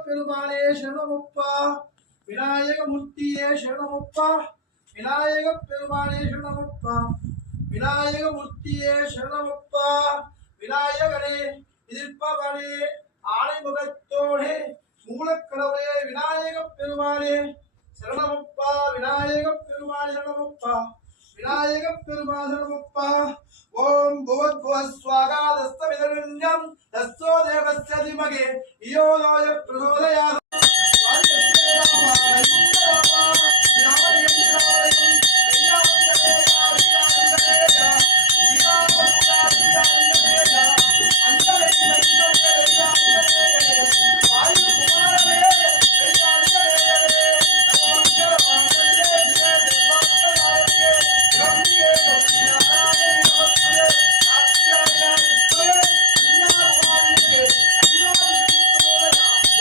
பெருமானே சரணமப்பா விநாயக மூர்த்தியே சரணமப்பா விநாயக பெருமானே சரணமப்பா விநாயக மூர்த்தியே சரணமப்பா விநாயகனே எதிர்ப்பவனே ஆணைமுகத்தோனே மூலக்கடவுளே விநாயக பெருமானே சரணமப்பா விநாயக பெருமானே சரணமப்பா விநாயக பெருமானே சரணமப்பா ஓம் புவத்புவஸ்வாகாதஸ்தமிதரண்யம் தஸ்ஸோ தேவஸ்ய திமகே யோலோய பிரசோதயாத்